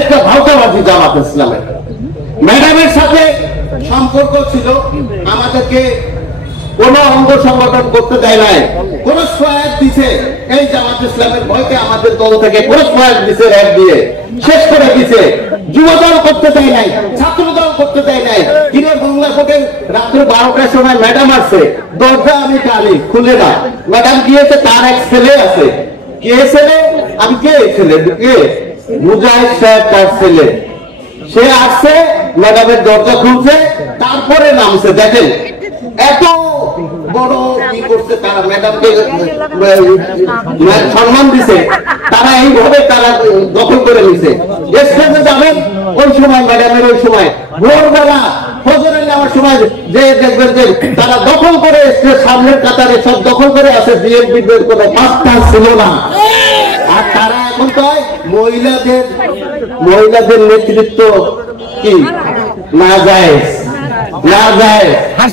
একটা ভাওতাবাজি জামাত ইসলামের। ম্যাডামের সাথে সম্পর্ক ছিল, আমাদেরকে কোন অঙ্গ সংগঠন করতে দেয় নাই, কোন সহায়ক দিছে এই জামাত ইসলামের ভয়কে আমাদের দল থেকে কোন সহায়ক দিছে, র্যাব দিয়ে শেষ করে দিছে। যুবদল করতে দেয় নাই, ছাত্র দল করতে দেয় নাই। কিনে বাংলা ভোটের রাত্রে 12টার সময় ম্যাডাম আসছে, দরজা আমি কালি খুলে না, ম্যাডাম গিয়েছে, তার এক ছেলে আছে। কে ছেলে? আমি কে ছেলে? কে? মুজাহিদ সাহেব তার ছেলে। সে আসছে, ম্যাডামের দরজা খুলছে, তারপরে নামছে। দেখেন এত বড় কি করছে তারা, ম্যাডামকে সম্মান দিছে, তারা এইভাবে তারা দখল করে নিছে। স্টেজে যাবেন ওই সময়, ম্যাডামের ওই সময় ভোরবেলা ফজরের নেওয়ার সময় যে দেখবেন যে তারা দখল করে স্টেজ সামনের কাতারে সব দখল করে আছে। বিএনপির কোনো পাত্তা ছিল না। আর তারা এখন কয় মহিলাদের নেতৃত্ব কি না যায়, না যায়।